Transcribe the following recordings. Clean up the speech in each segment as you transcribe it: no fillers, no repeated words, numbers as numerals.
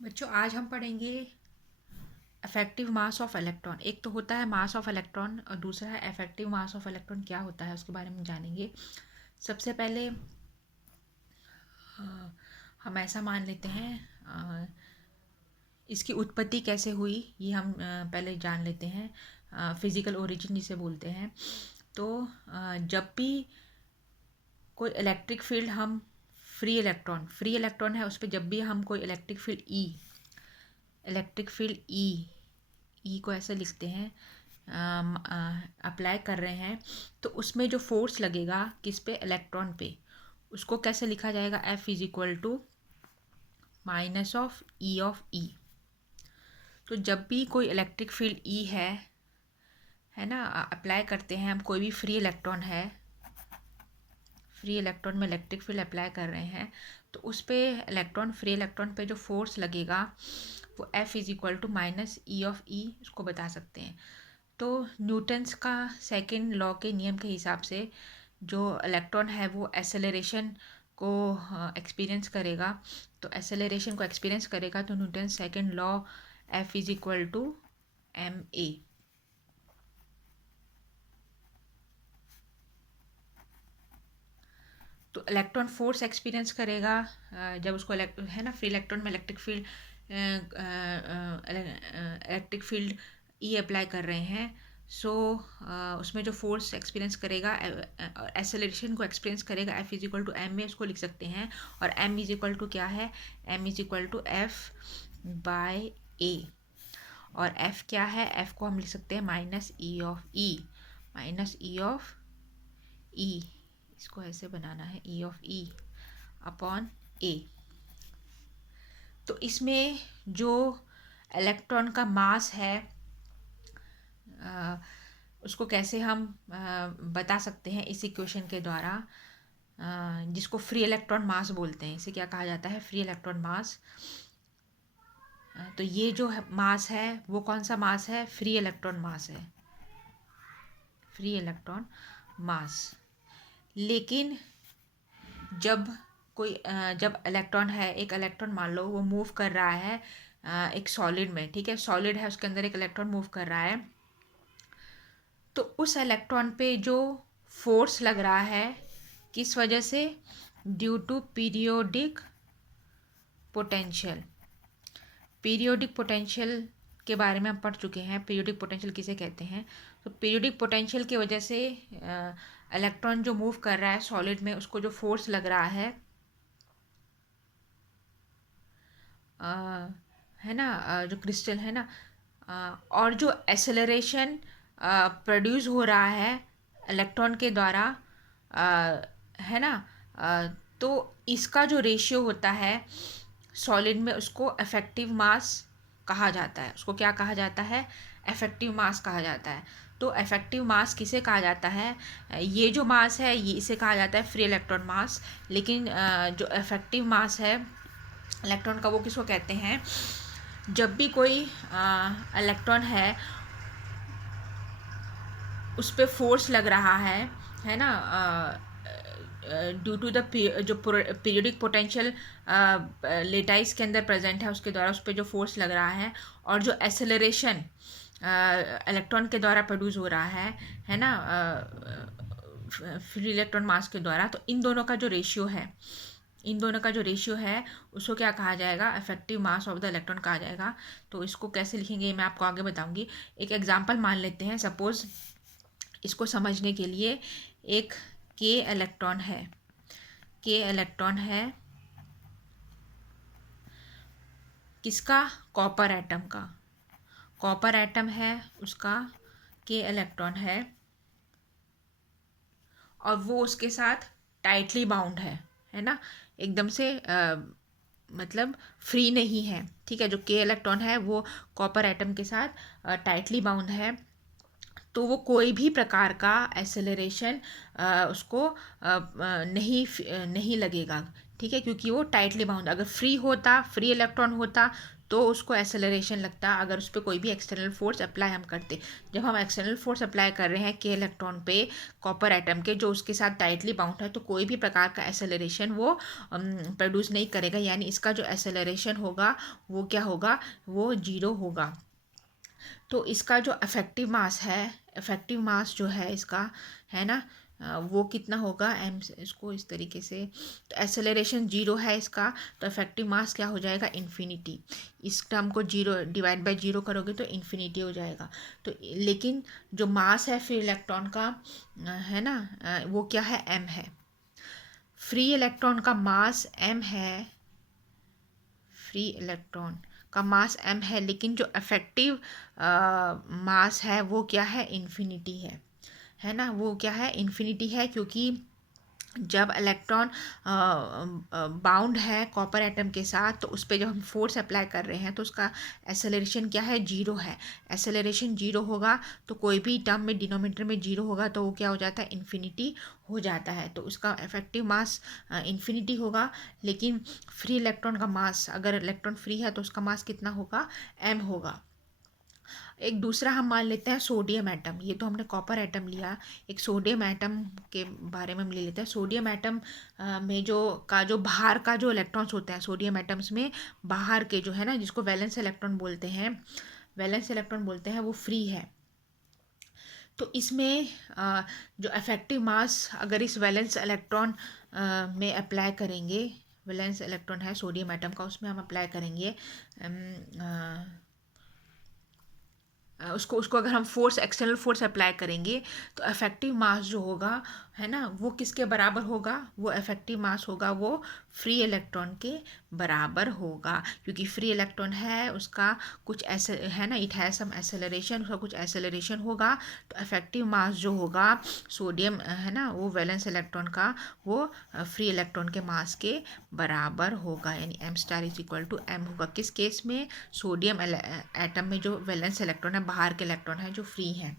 बच्चों आज हम पढ़ेंगे इफेक्टिव मास ऑफ इलेक्ट्रॉन। एक तो होता है मास ऑफ इलेक्ट्रॉन और दूसरा है इफेक्टिव मास ऑफ इलेक्ट्रॉन। क्या होता है उसके बारे में जानेंगे। सबसे पहले हम ऐसा मान लेते हैं, इसकी उत्पत्ति कैसे हुई ये हम पहले जान लेते हैं। फिजिकल ओरिजिन जिसे बोलते हैं। तो जब भी कोई इलेक्ट्रिक फील्ड हम फ्री इलेक्ट्रॉन है उस पर जब भी हम कोई इलेक्ट्रिक फील्ड ई को ऐसे लिखते हैं, अप्लाई कर रहे हैं, तो उसमें जो फोर्स लगेगा किस पे, इलेक्ट्रॉन पे, उसको कैसे लिखा जाएगा, F is equal to minus of E. तो जब भी कोई इलेक्ट्रिक फील्ड ई है ना, अप्लाई करते हैं हम, कोई भी फ्री इलेक्ट्रॉन में इलेक्ट्रिक फील्ड अप्लाई कर रहे हैं, तो उस पर फ्री इलेक्ट्रॉन पे जो फोर्स लगेगा वो F is equal to minus E of E, उसको बता सकते हैं। तो न्यूटन्स का सेकंड लॉ के नियम के हिसाब से जो इलेक्ट्रॉन है वो एसेलरेशन को एक्सपीरियंस करेगा। तो एसेलरेशन को एक्सपीरियंस करेगा तो Newton's second law F is equal to M A. तो इलेक्ट्रॉन फोर्स एक्सपीरियंस करेगा जब उसको है ना, फ्री इलेक्ट्रॉन में इलेक्ट्रिक फील्ड ई अप्लाई कर रहे हैं। सो उसमें जो फोर्स एक्सपीरियंस करेगा, एसेलरेशन को एक्सपीरियंस करेगा, F is equal to M में उसको लिख सकते हैं। और एम इज इक्वल टू क्या है, M is equal to F by A. और एफ क्या है, एफ को हम लिख सकते हैं minus E of E, minus E of E, इसको ऐसे बनाना है, ई ऑफ ई अपॉन ए। तो इसमें जो इलेक्ट्रॉन का मास है उसको कैसे हम बता सकते हैं इस इक्वेशन के द्वारा, जिसको फ्री इलेक्ट्रॉन मास बोलते हैं। इसे क्या कहा जाता है, फ्री इलेक्ट्रॉन मास। तो ये जो मास है वो कौन सा मास है, फ्री इलेक्ट्रॉन मास है, फ्री इलेक्ट्रॉन मास। लेकिन जब जब इलेक्ट्रॉन है, एक इलेक्ट्रॉन मान लो वो मूव कर रहा है एक सॉलिड में, ठीक है, सॉलिड है उसके अंदर एक इलेक्ट्रॉन मूव कर रहा है, तो उस इलेक्ट्रॉन पे जो फोर्स लग रहा है किस वजह से, due to periodic potential. Periodic potential के बारे में हम पढ़ चुके हैं, पीरियोडिक पोटेंशियल किसे कहते हैं। तो पीरियोडिक पोटेंशियल की वजह से इलेक्ट्रॉन जो मूव कर रहा है सॉलिड में उसको जो फोर्स लग रहा है ना, जो क्रिस्टल है ना, और जो एसेलरेशन प्रोड्यूस हो रहा है इलेक्ट्रॉन के द्वारा, है ना, तो इसका जो रेशियो होता है सॉलिड में उसको इफेक्टिव मास कहा जाता है। उसको क्या कहा जाता है, इफेक्टिव मास कहा जाता है। तो इफेक्टिव मास किसे कहा जाता है, ये जो मास है ये इसे कहा जाता है फ्री इलेक्ट्रॉन मास। लेकिन जो इफेक्टिव मास है इलेक्ट्रॉन का वो किसको कहते हैं, जब भी कोई इलेक्ट्रॉन है उस पर फोर्स लग रहा है ना, ड्यू टू द जो पीरियोडिक पोटेंशियल लेटाइस के अंदर प्रेजेंट है उसके द्वारा उस पर जो फोर्स लग रहा है, और जो एसेलरेशन इलेक्ट्रॉन के द्वारा प्रोड्यूस हो रहा है ना, फ्री इलेक्ट्रॉन मास के द्वारा, तो इन दोनों का जो रेशियो है, उसको क्या कहा जाएगा, effective mass of the electron कहा जाएगा। तो इसको कैसे लिखेंगे मैं आपको आगे बताऊंगी। एक एग्जांपल मान लेते हैं, सपोज इसको समझने के लिए, एक के इलेक्ट्रॉन है किसका, कॉपर एटम है उसका के इलेक्ट्रॉन है, और वो उसके साथ टाइटली बाउंड है ना, एकदम से मतलब फ्री नहीं है, ठीक है। जो के इलेक्ट्रॉन है वो कॉपर एटम के साथ टाइटली बाउंड है, तो वो कोई भी प्रकार का एसेलरेशन उसको नहीं लगेगा, ठीक है, क्योंकि वो टाइटली बाउंड। अगर फ्री इलेक्ट्रॉन होता तो उसको एक्सेलरेशन लगता है अगर उस पर कोई भी एक्सटर्नल फोर्स अप्लाई हम करते। जब हम एक्सटर्नल फोर्स अप्लाई कर रहे हैं के इलेक्ट्रॉन पे कॉपर एटम के जो उसके साथ टाइटली बाउंड है, तो कोई भी प्रकार का एक्सेलरेशन वो प्रोड्यूस नहीं करेगा, यानी इसका जो एक्सेलरेशन होगा वो क्या होगा, वो जीरो होगा। तो इसका जो इफेक्टिव मास है, इफेक्टिव मास जो है इसका, है ना, वो कितना होगा एम से, इसको इस तरीके से, तो एक्सेलरेशन जीरो है इसका, तो इफेक्टिव मास क्या हो जाएगा, इन्फिनिटी। इस टर्म को जीरो डिवाइड बाय जीरो करोगे तो इन्फिनिटी हो जाएगा। तो लेकिन जो मास है फ्री इलेक्ट्रॉन का, है ना, वो क्या है, एम है। फ्री इलेक्ट्रॉन का मास एम है, फ्री इलेक्ट्रॉन का मास एम है, लेकिन जो इफेक्टिव मास है वो क्या है, इन्फिनिटी है ना, वो क्या है, इन्फिनिटी है। क्योंकि जब इलेक्ट्रॉन बाउंड है कॉपर एटम के साथ, तो उस पर जब हम फोर्स अप्लाई कर रहे हैं तो उसका एक्सेलरेशन क्या है, जीरो है। एक्सेलरेशन जीरो होगा तो कोई भी टर्म में डिनोमिनेटर में जीरो होगा तो वो क्या हो जाता है, इन्फिनिटी हो जाता है। तो उसका इफेक्टिव मास इन्फिनिटी होगा। लेकिन फ्री इलेक्ट्रॉन का मास, अगर इलेक्ट्रॉन फ्री है तो उसका मास कितना होगा, एम होगा। एक दूसरा हम मान लेते हैं सोडियम एटम। ये तो हमने कॉपर एटम लिया, एक सोडियम एटम के बारे में हम ले लेते हैं। सोडियम एटम में जो बाहर का जो इलेक्ट्रॉन्स होते हैं सोडियम एटम्स में, बाहर के जो है ना, जिसको वैलेंस इलेक्ट्रॉन बोलते हैं, वैलेंस इलेक्ट्रॉन बोलते हैं, वो फ्री है। तो इसमें जो इफेक्टिव मास अगर इस वैलेंस इलेक्ट्रॉन में अप्लाई करेंगे, वैलेंस इलेक्ट्रॉन है सोडियम एटम का, उसमें हम अप्लाई करेंगे उसको उसको अगर हम फोर्स, एक्सटर्नल फोर्स अप्लाई करेंगे तो इफेक्टिव मास जो होगा, है ना, वो किसके बराबर होगा, वो इफेक्टिव मास होगा वो फ्री इलेक्ट्रॉन के बराबर होगा। क्योंकि फ्री इलेक्ट्रॉन है उसका कुछ ऐसे, है ना, इट हैज सम एक्सेलरेशन, उसका कुछ एक्सेलरेशन होगा, तो इफेक्टिव मास जो होगा सोडियम, है ना, वो वैलेंस इलेक्ट्रॉन का वो फ्री इलेक्ट्रॉन के मास के बराबर होगा, यानी M star is equal to M होगा। किस केस में, सोडियम एटम में जो वैलेंस इलेक्ट्रॉन है, बाहर के इलेक्ट्रॉन है जो फ्री हैं,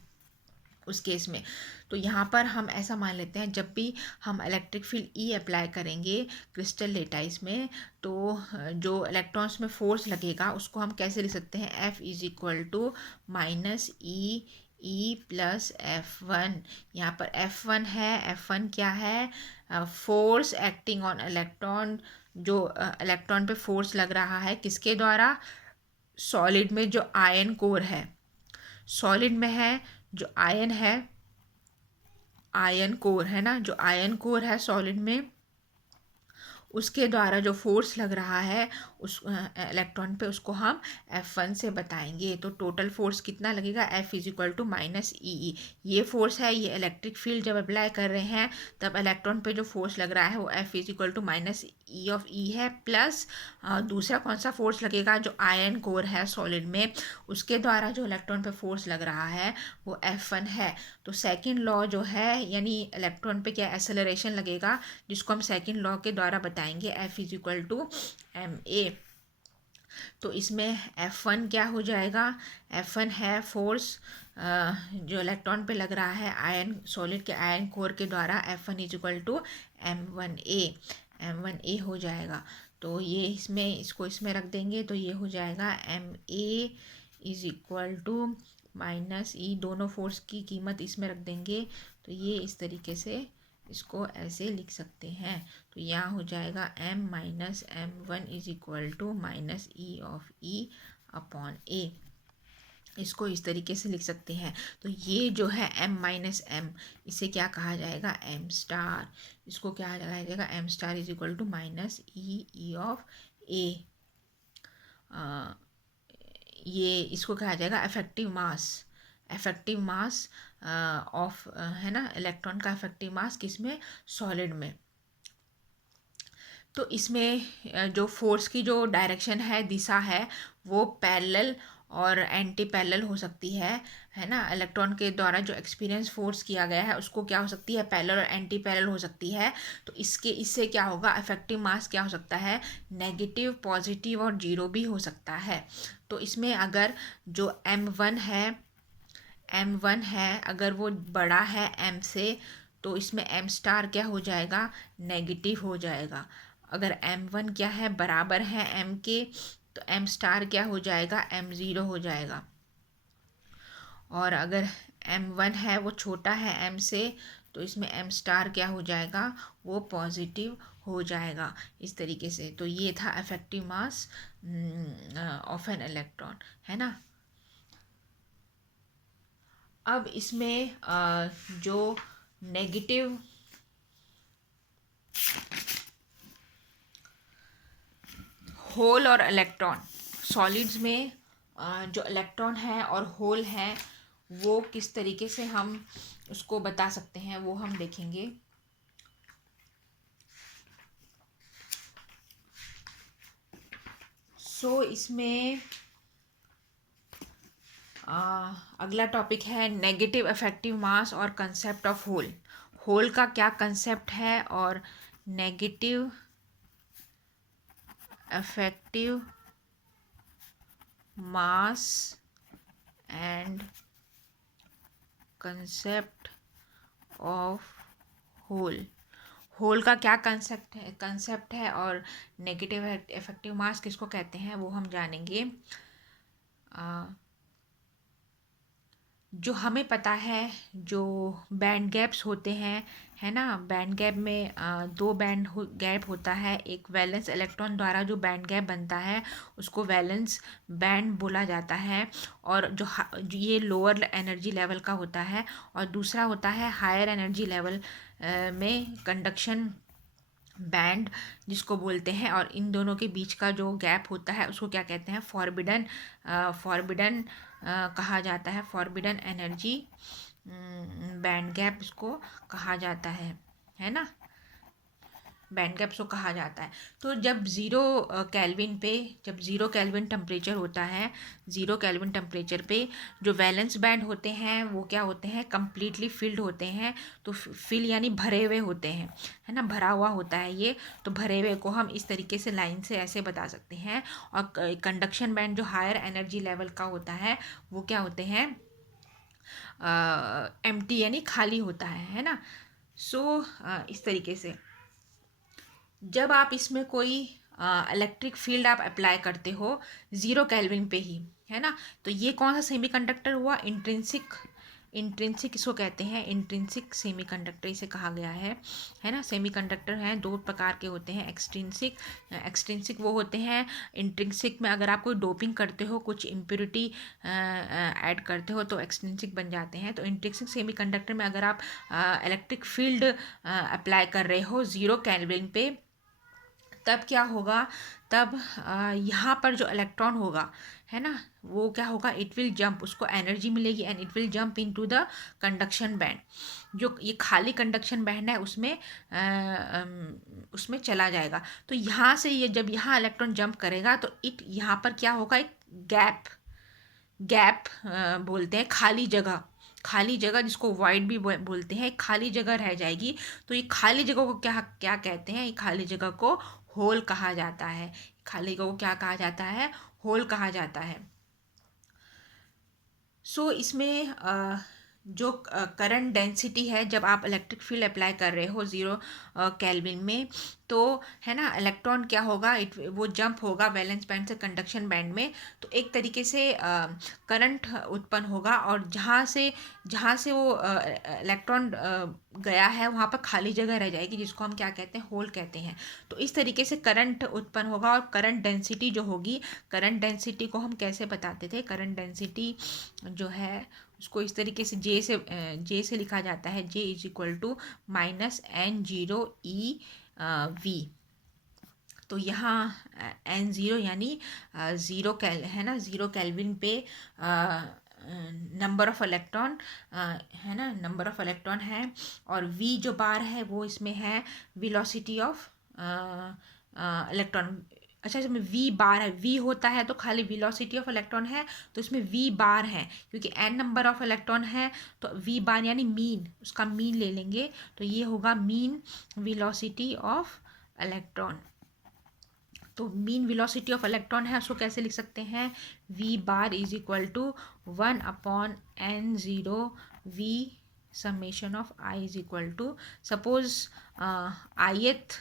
उस केस में। तो यहाँ पर हम ऐसा मान लेते हैं, जब भी हम इलेक्ट्रिक फील्ड ई अप्लाई करेंगे क्रिस्टल लेटाइस में, तो जो इलेक्ट्रॉन्स में फोर्स लगेगा उसको हम कैसे लिख सकते हैं, F is equal to minus E plus F one. यहाँ पर एफ वन है, एफ वन क्या है, फोर्स एक्टिंग ऑन इलेक्ट्रॉन, जो इलेक्ट्रॉन पे फोर्स लग रहा है किसके द्वारा, सॉलिड में जो आयन कोर है, सॉलिड में है जो आयन है, आयन कोर है ना, जो आयन कोर है सॉलिड में, उसके द्वारा जो फोर्स लग रहा है उस इलेक्ट्रॉन पे, उसको हम F1 से बताएंगे। तो टोटल फोर्स कितना लगेगा, F is equal to minus E. ये फोर्स है, ये इलेक्ट्रिक फील्ड जब अप्लाई कर रहे हैं तब इलेक्ट्रॉन पे जो फोर्स लग रहा है वो F is equal to minus E of E है, प्लस दूसरा कौन सा फोर्स लगेगा, जो आयन कोर है सॉलिड में, उसके द्वारा जो इलेक्ट्रॉन पे फोर्स लग रहा है वो F1 है। तो सेकेंड लॉ जो है, यानी इलेक्ट्रॉन पे क्या एक्सेलरेशन लगेगा, जिसको हम सेकेंड लॉ के द्वारा बताएंगे, F is equal to M A. तो इसमें F1 क्या हो जाएगा, F1 है फोर्स जो इलेक्ट्रॉन पे लग रहा है आयन, सॉलिड के आयन कोर के द्वारा, F1 is equal to M1A हो जाएगा। तो ये इसमें, इसको इसमें रख देंगे तो ये हो जाएगा MA is equal to minus E, दोनों फोर्स की कीमत इसमें रख देंगे तो ये इस तरीके से इसको ऐसे लिख सकते हैं। तो यहाँ हो जाएगा m minus M one is equal to minus E of E upon A, इसको इस तरीके से लिख सकते हैं। तो ये जो है m माइनस एम, इसे क्या कहा जाएगा, m स्टार, इसको क्या कहा जाएगा, m star is equal to minus E of A. ये इसको कहा जाएगा effective mass, effective mass of, है ना, इलेक्ट्रॉन का इफेक्टिव मास किसमें, सॉलिड में। तो इसमें जो फोर्स की जो डायरेक्शन है, दिशा है, वो पैरेलल और एंटी पैरेलल हो सकती है ना। इलेक्ट्रॉन के द्वारा जो एक्सपीरियंस फोर्स किया गया है उसको क्या हो सकती है, पैरेलल और एंटी पैरेलल हो सकती है। तो इससे क्या होगा, इफेक्टिव मास क्या हो सकता है, नेगेटिव, पॉजिटिव और जीरो भी हो सकता है। तो इसमें अगर जो M1 है अगर वो बड़ा है M से, तो इसमें M स्टार क्या हो जाएगा, नेगेटिव हो जाएगा। अगर M1 क्या है, बराबर है M के, तो m स्टार क्या हो जाएगा, m0 हो जाएगा। और अगर m1 है वो छोटा है m से, तो इसमें m स्टार क्या हो जाएगा, वो पॉजिटिव हो जाएगा। इस तरीके से तो ये था effective mass of an electron, है ना। अब इसमें जो नेगेटिव होल और इलेक्ट्रॉन, सॉलिड्स में जो इलेक्ट्रॉन है और होल है वो किस तरीके से हम उसको बता सकते हैं वो हम देखेंगे। इसमें अगला टॉपिक है नेगेटिव इफेक्टिव मास और कंसेप्ट ऑफ होल। होल का क्या कंसेप्ट है और negative effective mass and concept of hole. Hole का क्या कंसेप्ट है और नेगेटिव इफेक्टिव मास किसको कहते हैं वो हम जानेंगे। जो हमें पता है, जो बैंड गैप्स होते हैं, है ना, बैंड गैप में दो गैप होता है। एक वैलेंस इलेक्ट्रॉन द्वारा जो बैंड गैप बनता है उसको वैलेंस बैंड बोला जाता है, और जो ये लोअर एनर्जी लेवल का होता है, और दूसरा होता है हायर एनर्जी लेवल में कंडक्शन बैंड जिसको बोलते हैं। और इन दोनों के बीच का जो गैप होता है उसको क्या कहते हैं, फॉरबिडन कहा जाता है। फॉरबिडन एनर्जी बैंड गैप इसको कहा जाता है ना, बैंड गैप को कहा जाता है। तो जब ज़ीरो केल्विन टेम्परेचर होता है, 0 केल्विन टेम्परेचर पे जो वैलेंस बैंड होते हैं वो क्या होते हैं, कम्प्लीटली फिल्ड होते हैं। तो फिल यानी भरे हुए होते हैं, है ना, भरा हुआ होता है ये। तो भरे हुए को हम इस तरीके से लाइन से ऐसे बता सकते हैं। और कंडक्शन बैंड जो हायर एनर्जी लेवल का होता है वो क्या होते हैं, एम्प्टी यानी खाली होता है ना। इस तरीके से जब आप इसमें कोई इलेक्ट्रिक फील्ड आप अप्लाई करते हो 0 केल्विन पे ही, है ना, तो ये कौन सा सेमीकंडक्टर हुआ, इंट्रिंसिक इसको कहते हैं, इंट्रिंसिक सेमीकंडक्टर इसे कहा गया है ना। सेमीकंडक्टर हैं दो प्रकार के होते हैं, एक्सट्रिंसिक वो होते हैं। इंट्रिंसिक में अगर आप कोई डोपिंग करते हो, कुछ इम्प्योरिटी ऐड करते हो तो एक्सट्रिंसिक बन जाते हैं। तो इंट्रिंसिक सेमीकंडक्टर में अगर आप इलेक्ट्रिक फील्ड अप्लाई कर रहे हो 0 केल्विन पे, तब क्या होगा, तब यहाँ पर जो इलेक्ट्रॉन होगा, है ना, वो क्या होगा, इट विल जंप, उसको एनर्जी मिलेगी and it will jump into the conduction band. जो ये खाली कंडक्शन बैंड है उसमें चला जाएगा। तो यहाँ से ये जब यहाँ इलेक्ट्रॉन जंप करेगा तो यहाँ पर क्या होगा, एक गैप बोलते हैं, खाली जगह जिसको वॉइड भी बोलते हैं, खाली जगह रह जाएगी। तो ये खाली जगह को क्या क्या कहते हैं, ये खाली जगह को होल कहा जाता है। खाली जगह को क्या कहा जाता है, होल कहा जाता है। इसमें जो करंट डेंसिटी है जब आप इलेक्ट्रिक फील्ड अप्लाई कर रहे हो 0 केल्विन में, तो है ना, इलेक्ट्रॉन क्या होगा, वो जंप होगा वैलेंस बैंड से कंडक्शन बैंड में। तो एक तरीके से करंट उत्पन्न होगा, और जहाँ से वो इलेक्ट्रॉन गया है वहाँ पर खाली जगह रह जाएगी जिसको हम क्या कहते हैं, होल कहते हैं। तो इस तरीके से करंट उत्पन्न होगा। और करंट डेंसिटी जो होगी, करंट डेंसिटी को हम कैसे बताते थे, करंट डेंसिटी जो है उसको इस तरीके से जे से लिखा जाता है, J = -N0 E तो यहाँ N0 यानी 0 केल्विन पे नंबर ऑफ इलेक्ट्रॉन, है ना, नंबर ऑफ इलेक्ट्रॉन है। और V जो बार है वो इसमें है वेलोसिटी ऑफ इलेक्ट्रॉन। अच्छा, इसमें V बार है, V होता है तो खाली वेलोसिटी ऑफ इलेक्ट्रॉन है, तो इसमें V बार है क्योंकि n नंबर ऑफ इलेक्ट्रॉन है। तो V बार यानी मीन, उसका मीन ले लेंगे तो ये होगा मीन वेलोसिटी ऑफ इलेक्ट्रॉन। तो मीन वेलोसिटी ऑफ इलेक्ट्रॉन है, उसको कैसे लिख सकते हैं, V bar = 1/n0 V summation of I = suppose ith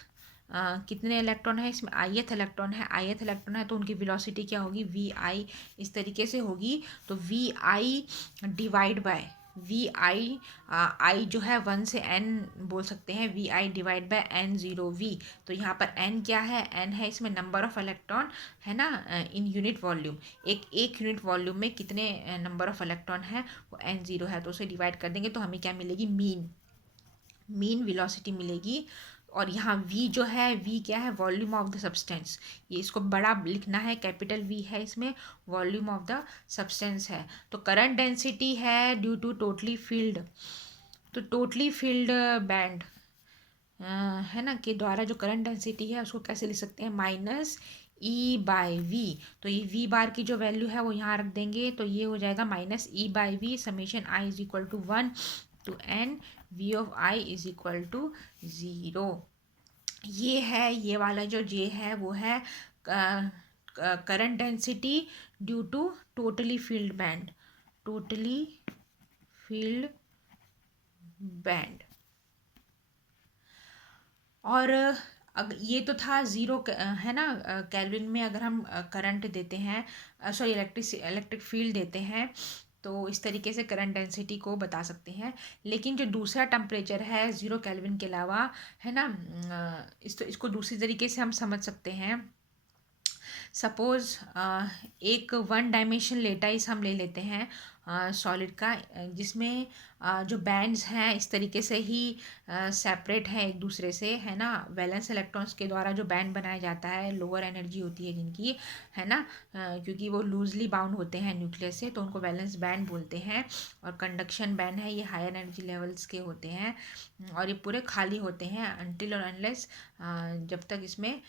कितने इलेक्ट्रॉन है इसमें, ith इलेक्ट्रॉन है, ith इलेक्ट्रॉन है तो उनकी वेलोसिटी क्या होगी, वी आई इस तरीके से होगी। तो V I divide by V I, I जो है 1 से n बोल सकते हैं, V I divide by N zero V. तो यहाँ पर n क्या है, n है इसमें नंबर ऑफ इलेक्ट्रॉन, है ना, इन यूनिट वॉल्यूम। एक यूनिट वॉल्यूम में कितने नंबर ऑफ इलेक्ट्रॉन है, वो n0 है। तो उसे डिवाइड कर देंगे तो हमें क्या मिलेगी, मीन वेलोसिटी मिलेगी। और यहाँ v जो है, v क्या है, वॉल्यूम ऑफ द सब्सटेंस। ये इसको बड़ा लिखना है, कैपिटल V है इसमें, वॉल्यूम ऑफ द सब्सटेंस है। तो करंट डेंसिटी है ड्यू टू टोटली फील्ड, तो टोटली फील्ड बैंड है ना के द्वारा जो करंट डेंसिटी है उसको कैसे लिख सकते हैं, माइनस E/V। तो ये V बार की जो वैल्यू है वो यहाँ रख देंगे, तो ये हो जाएगा minus E/V summation I is equal to 1 to n V of I is equal to 0। ये है, ये वाला जो J है वो है current density due to totally filled band, totally filled band. और ये तो था ज़ीरो है ना, केल्विन में अगर हम करंट देते हैं, सॉरी इलेक्ट्रिक फील्ड देते हैं तो इस तरीके से करंट डेंसिटी को बता सकते हैं। लेकिन जो दूसरा टेम्परेचर है 0 केल्विन के अलावा, है ना, इसको दूसरी तरीके से हम समझ सकते हैं। सपोज़ एक 1 डायमेंशन लेटाइस हम ले लेते हैं सॉलिड का, जिसमें जो बैंड्स हैं इस तरीके से ही सेपरेट हैं एक दूसरे से, है ना, वैलेंस इलेक्ट्रॉन्स के द्वारा जो बैंड बनाया जाता है, लोअर एनर्जी होती है जिनकी, है ना, क्योंकि वो लूजली बाउंड होते हैं न्यूक्लियस से, तो उनको वैलेंस बैंड बोलते हैं। और कंडक्शन बैंड है, ये हाई एनर्जी लेवल्स के होते हैं और ये पूरे खाली होते हैं अनटिल और अनलेस, जब तक इसमें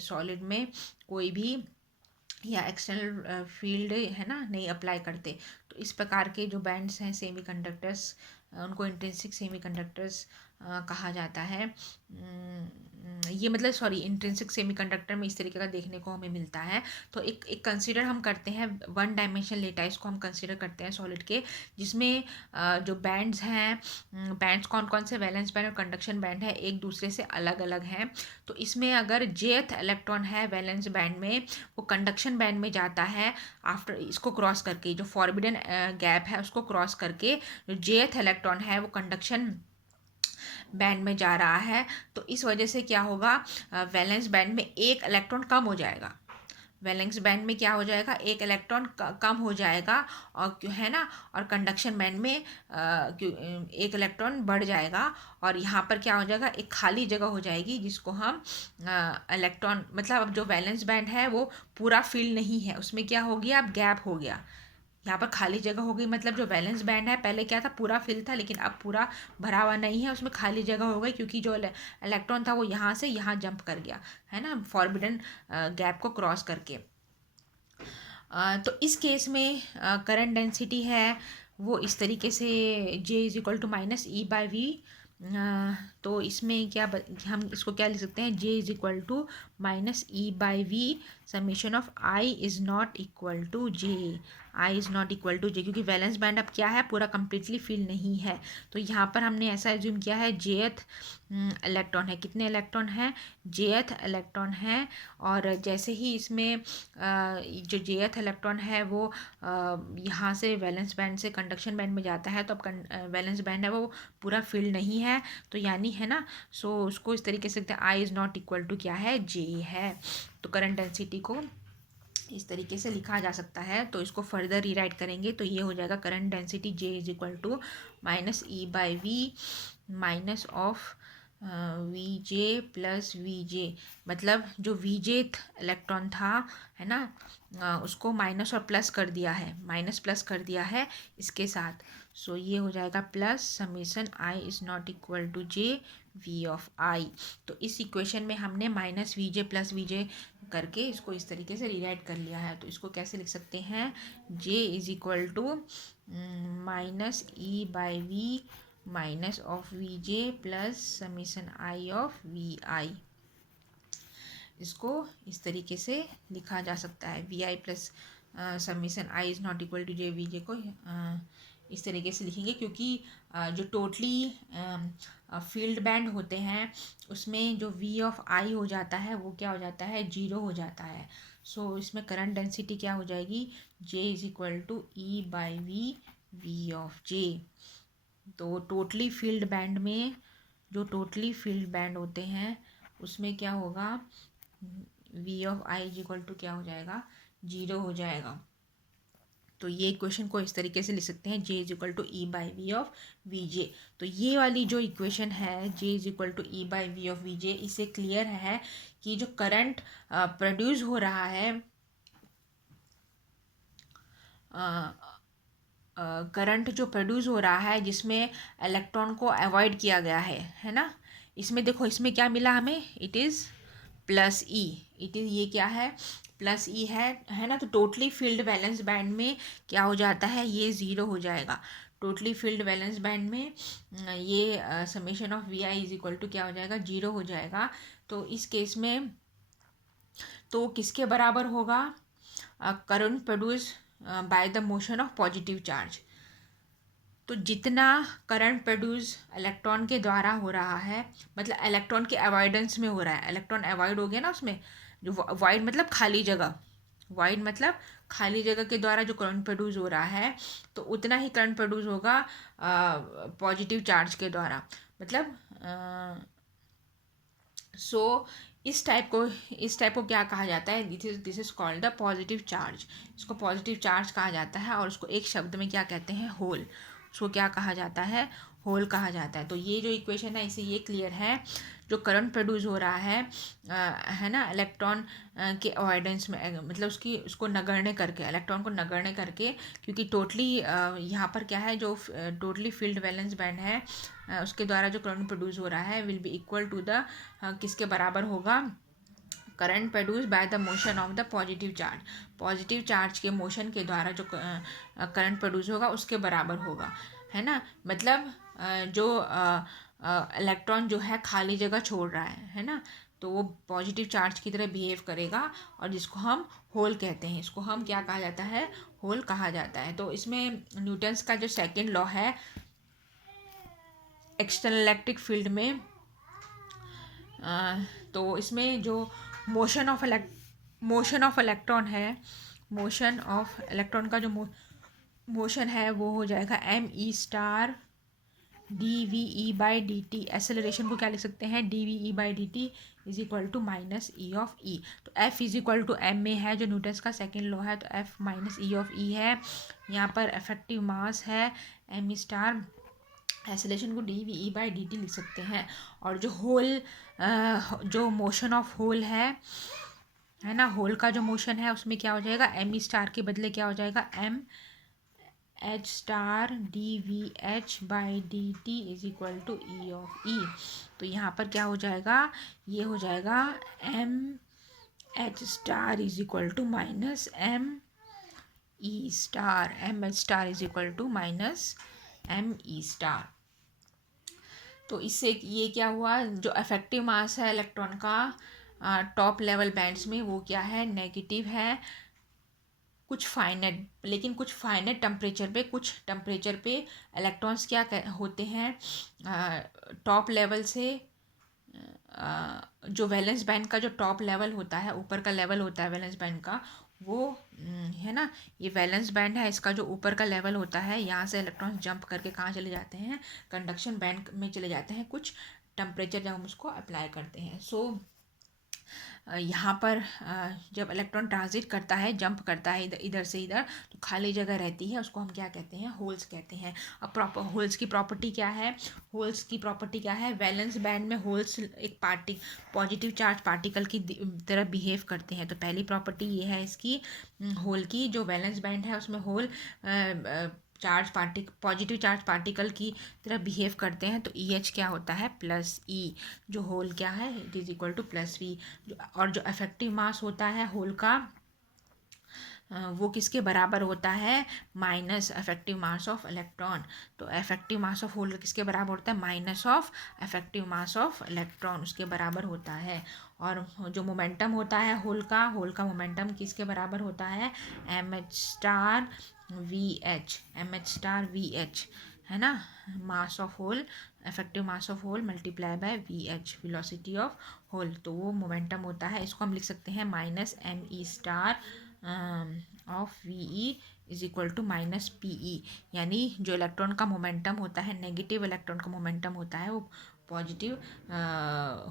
सॉलिड में कोई भी या एक्सटर्नल फील्ड है ना नहीं अप्लाई करते। तो इस प्रकार के जो बैंड्स हैं सेमीकंडक्टर्स, उनको इंट्रिंसिक सेमीकंडक्टर्स कहा जाता है। ये मतलब सॉरी, इंट्रिंसिक सेमीकंडक्टर में इस तरीके का देखने को हमें मिलता है। तो एक कंसीडर हम करते हैं 1 डायमेंशन लेटाइस को हम कंसीडर करते हैं सॉलिड के, जिसमें जो बैंड्स हैं, बैंड्स कौन कौन से, वैलेंस बैंड और कंडक्शन बैंड है, एक दूसरे से अलग अलग हैं। तो इसमें अगर जेथ इलेक्ट्रॉन है वैलेंस बैंड में, वो कंडक्शन बैंड में जाता है आफ्टर इसको क्रॉस करके, जो फॉरबिडन गैप है उसको क्रॉस करके जो जेथ इलेक्ट्रॉन है वो कंडक्शन बैंड में जा रहा है। तो इस वजह से क्या होगा, वैलेंस बैंड में एक इलेक्ट्रॉन कम हो जाएगा, वैलेंस बैंड में क्या हो जाएगा, एक इलेक्ट्रॉन कम हो जाएगा, और क्यों है ना, और कंडक्शन बैंड में एक इलेक्ट्रॉन बढ़ जाएगा। और यहाँ पर क्या हो जाएगा, एक खाली जगह हो जाएगी जिसको हम इलेक्ट्रॉन, मतलब अब जो वैलेंस बैंड है वो पूरा फिल नहीं है, उसमें क्या हो गया, अब गैप हो गया, यहाँ पर खाली जगह हो गई। मतलब जो वैलेंस बैंड है पहले क्या था, पूरा फिल था, लेकिन अब पूरा भरा हुआ नहीं है, उसमें खाली जगह हो गई, क्योंकि जो इलेक्ट्रॉन था वो यहाँ से यहाँ जंप कर गया, है ना, फॉरबिडन गैप को क्रॉस करके। तो इस केस में करंट डेंसिटी है वो इस तरीके से, J is equal to minus E/V। तो इसमें क्या हम इसको क्या लिख सकते हैं, J is equal to minus E/V summation of I is not equal to J, I is not equal to J, क्योंकि वैलेंस बैंड अब क्या है, पूरा कम्प्लीटली फिल नहीं है। तो यहाँ पर हमने ऐसा एज्यूम किया है, Jth इलेक्ट्रॉन है, कितने इलेक्ट्रॉन हैं, Jth इलेक्ट्रॉन है। और जैसे ही इसमें जो Jth इलेक्ट्रॉन है वो यहाँ से वैलेंस बैंड से कंडक्शन बैंड में जाता है, तो अब वैलेंस बैंड है वो पूरा फिल नहीं है, तो यानी है ना, सो उसको इस तरीके से I is not equal to क्या है, J है। तो करंट डेंसिटी को इस तरीके से लिखा जा सकता है। तो इसको फर्दर रीराइट करेंगे तो ये हो जाएगा current density J is equal to minus E/V minus of Vj plus Vj, मतलब जो Vjth इलेक्ट्रॉन था, है ना, उसको माइनस और प्लस कर दिया है, माइनस प्लस कर दिया है इसके साथ। सो ये हो जाएगा plus summation I is not equal to J V of I। तो इस इक्वेशन में हमने माइनस Vj प्लस Vj करके इसको इस तरीके से रीराइट कर लिया है। तो इसको कैसे लिख सकते हैं, J is equal to minus E/V minus of Vj plus summation I of Vi। इसको इस तरीके से लिखा जा सकता है, Vi plus summation I is not equal to J Vj को इस तरीके से लिखेंगे, क्योंकि जो टोटली फील्ड बैंड होते हैं उसमें जो वी ऑफ आई हो जाता है वो क्या हो जाता है, जीरो हो जाता है। सो इसमें करंट डेंसिटी क्या हो जाएगी, J is equal to E by V, V of J. तो टोटली फील्ड बैंड में, जो टोटली फील्ड बैंड होते हैं उसमें क्या होगा, V of I is equal to क्या हो जाएगा, जीरो हो जाएगा। तो ये इक्वेशन को इस तरीके से लिख सकते हैं, J is equal to E by V of V J. तो ये वाली जो इक्वेशन है, J is equal to E by V of V J, इससे क्लियर है कि जो करंट प्रोड्यूस हो रहा है, करंट जो प्रोड्यूस हो रहा है जिसमें इलेक्ट्रॉन को अवॉइड किया गया है ना, इसमें देखो इसमें क्या मिला हमें, it is plus E, it is ये क्या है, प्लस ई है ना। तो टोटली फील्ड बैलेंस बैंड में क्या हो जाता है, ये ज़ीरो हो जाएगा। टोटली फील्ड बैलेंस बैंड में ये summation of V I is equal to क्या हो जाएगा, जीरो हो जाएगा। तो इस केस में तो किसके बराबर होगा, current produce by the motion of positive charge. तो जितना करंट प्रोड्यूस इलेक्ट्रॉन के द्वारा हो रहा है, मतलब इलेक्ट्रॉन के अवॉइडेंस में हो रहा है, इलेक्ट्रॉन अवॉइड हो गया ना उसमें, जो वाइड मतलब खाली जगह, वाइड मतलब खाली जगह के द्वारा जो करंट प्रोड्यूस हो रहा है, तो उतना ही करंट प्रोड्यूस होगा पॉजिटिव चार्ज के द्वारा। मतलब सो इस टाइप को क्या कहा जाता है, this is called the positive charge. इसको पॉजिटिव चार्ज कहा जाता है, और उसको एक शब्द में क्या कहते हैं, होल। उसको क्या कहा जाता है, होल कहा जाता है। तो ये जो इक्वेशन है इससे ये क्लियर है, जो करंट प्रोड्यूस हो रहा है ना इलेक्ट्रॉन के अवॉइडेंस में, मतलब उसको नगण्य करके, इलेक्ट्रॉन को नगण्य करके, क्योंकि टोटली यहाँ पर क्या है, जो टोटली फील्ड बैलेंस बैंड है उसके द्वारा जो करंट प्रोड्यूस हो रहा है will be equal to the, किसके बराबर होगा, current produce by the motion of the positive charge. Positive charge के मोशन के द्वारा जो करंट प्रोड्यूस होगा उसके बराबर होगा, है ना। मतलब जो इलेक्ट्रॉन जो है खाली जगह छोड़ रहा है ना, तो वो पॉजिटिव चार्ज की तरह बिहेव करेगा, और जिसको हम होल कहते हैं, इसको हम क्या कहा जाता है, होल कहा जाता है। तो इसमें न्यूटन्स का जो सेकेंड लॉ है एक्सटर्नल इलेक्ट्रिक फील्ड में, तो इसमें जो मोशन ऑफ इलेक्ट्रॉन है, मोशन ऑफ इलेक्ट्रॉन का जो मोशन है वो हो जाएगा M E star D V E by D T. Acceleration को क्या लिख सकते हैं, D V E by D T is equal to minus E of E. तो F is equal to M में है, जो न्यूटन्स का सेकेंड लॉ है, तो F minus E of E है। यहाँ पर इफेक्टिव मास है एम स्टार, एसेलेशन को D V E by D T लिख सकते हैं। और जो होल जो मोशन ऑफ होल है ना, होल का जो मोशन है उसमें क्या हो जाएगा, एम ई स्टार के बदले क्या हो जाएगा, M H star D V H by D T is equal to E of E. तो यहाँ पर क्या हो जाएगा, ये हो जाएगा M H star is equal to minus M E star, M H star is equal to minus M E star. तो इससे ये क्या हुआ, जो इफेक्टिव मास है इलेक्ट्रॉन का टॉप लेवल बैंड्स में वो क्या है, नेगेटिव है। कुछ फाइनेट टेम्परेचर पे इलेक्ट्रॉन्स क्या होते हैं, टॉप लेवल से जो वैलेंस बैंड का जो टॉप लेवल होता है, ऊपर का लेवल होता है वैलेंस बैंड का, वो है ना, ये वैलेंस बैंड है, इसका जो ऊपर का लेवल होता है, यहाँ से इलेक्ट्रॉन्स जंप करके कहाँ चले जाते हैं, कंडक्शन बैंड में चले जाते हैं, कुछ टेम्परेचर जब हम उसको अप्लाई करते हैं। सो यहाँ पर जब इलेक्ट्रॉन ट्रांजिट करता है, जंप करता है इधर से इधर, तो खाली जगह रहती है, उसको हम क्या कहते हैं, होल्स कहते हैं। अब प्रॉपर होल्स की प्रॉपर्टी क्या है, वैलेंस बैंड में होल्स एक पॉजिटिव चार्ज पार्टिकल की तरह बिहेव करते हैं। तो पहली प्रॉपर्टी ये है इसकी, होल की, जो वैलेंस बैंड है उसमें होल पॉजिटिव चार्ज पार्टिकल की तरह बिहेव करते हैं। तो ई एच क्या होता है, प्लस ई, जो होल क्या है, it is equal to plus V. और जो इफेक्टिव मास होता है होल का, वो किसके बराबर होता है, minus effective mass of electron. तो इफेक्टिव मास ऑफ होल किसके बराबर होता है, minus of effective mass of electron, उसके बराबर होता है। और जो मोमेंटम होता है होल का मोमेंटम किसके बराबर होता है, M H star V H, M H star V H, है ना, mass of hole, effective mass of hole multiply by V H, velocity of hole. तो वो मोमेंटम होता है, इसको हम लिख सकते हैं minus M E star of V E is equal to minus P E. यानी जो इलेक्ट्रॉन का मोमेंटम होता है, नेगेटिव इलेक्ट्रॉन का मोमेंटम होता है, वो पॉजिटिव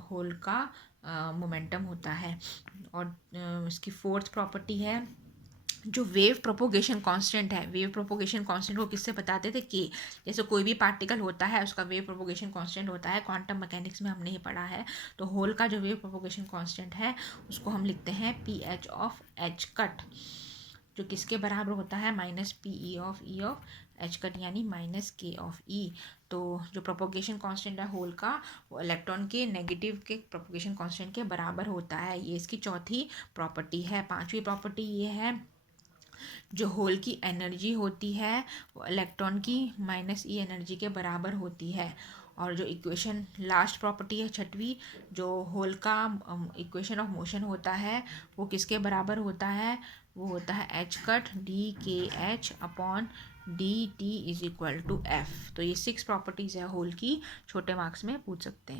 होल का मोमेंटम होता है। और इसकी फोर्थ प्रॉपर्टी है जो वेव प्रोपोगेशन कांस्टेंट है। वेव प्रोपोगेशन कांस्टेंट को किससे बताते थे, के। जैसे कोई भी पार्टिकल होता है उसका वेव प्रोपोगेशन कांस्टेंट होता है, क्वांटम मैकेनिक्स में हमने ही पढ़ा है। तो होल का जो वेव प्रोपोगेशन कांस्टेंट है उसको हम लिखते हैं P H of H cut, जो किसके बराबर होता है, minus P E of H cut, यानी माइनस के ऑफ ई। तो जो प्रोपोगेशन कांस्टेंट है होल का, वो इलेक्ट्रॉन के नेगेटिव के प्रोपोगेशन कांस्टेंट के बराबर होता है। ये इसकी चौथी प्रॉपर्टी है। पांचवी प्रॉपर्टी ये है, जो होल की एनर्जी होती है वो इलेक्ट्रॉन की माइनस ई एनर्जी के बराबर होती है। और जो इक्वेशन लास्ट प्रॉपर्टी है छठवीं, जो होल का इक्वेशन ऑफ मोशन होता है वो किसके बराबर होता है, वो होता है H cut D K H upon D T is equal to F. तो ये 6 प्रॉपर्टीज़ है होल की, छोटे मार्क्स में पूछ सकते हैं।